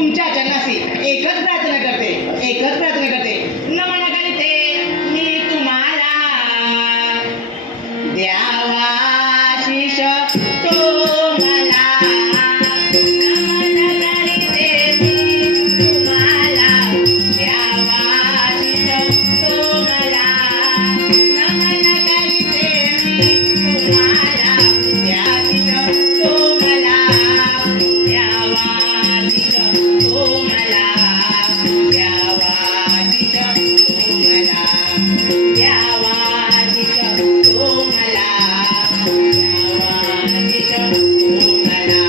तुमच्या चरणाशी एकच प्रार्थना करते नमन करते मी तुम्हाला द्यावा आशीष तो मला नमन करते मी तुम्हाला द्यावा आशीष तो मला नमन करते मी तुम्हाला द्याशीष तो मला द्यावा आशीष तो मला द्यावा आशीष तो मला द्यावा आशीष तो मला द्यावा आशीष तो मला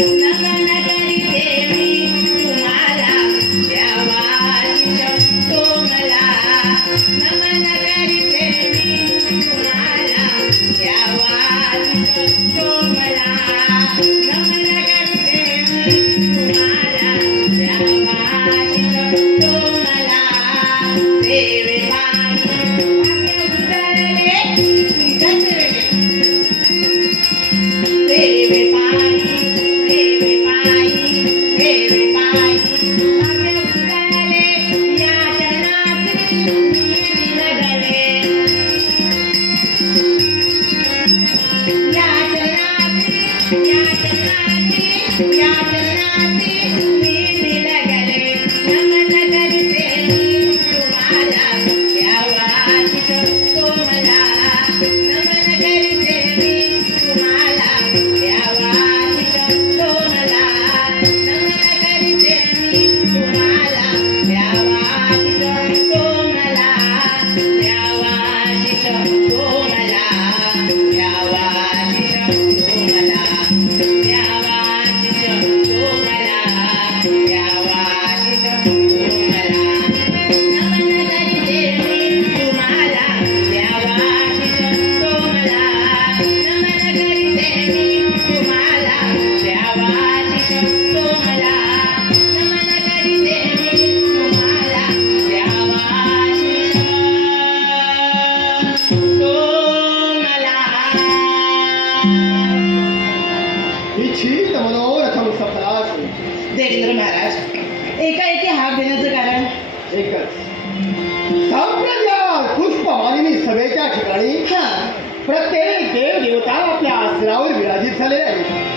नमन करते मी तुम्हाला द्यावा आशीष तो मला नमन करते मी तुम्हाला द्यावा आशीष तो मला नमन करते मी तुम्हाला द्यावा आशीष तो मला देवे पाणी उतरले तुमच्याच देवे पाणी देवे पाणी देवे पाणी उतरले या चरणात मी विलगले या चरणाची मी विलगले नमन करते मी तुम्हाला द्यावा आशीष तो मला नमन करते मी तुम्हाला द्यावा आशीष तो मला नमन करते मी तुम्हाला द्यावा आशीष तो मला द्यावा आशीष तो मला द्यावा आशीष तो मला द्यावा आशीष तो मला द्यावा आशीष तो मला नमन करते मी तुम्हाला द्यावा आशीष तो मला नमन करते मी तुम्हाला द्यावा आशीष तो मला नमन करते मी तुम्हाला द्यावा आशीष तो मला इच्छित मनोरथम सफलास. देवेंद्र महाराज एकाएकी हाक देण्याचं कारण एकच संप्रदाय पुष्पमालिनी सभेच्या ठिकाणी हा प्रत्येक देव देवता आपल्या आसनावर विराजित झालेले आहेत.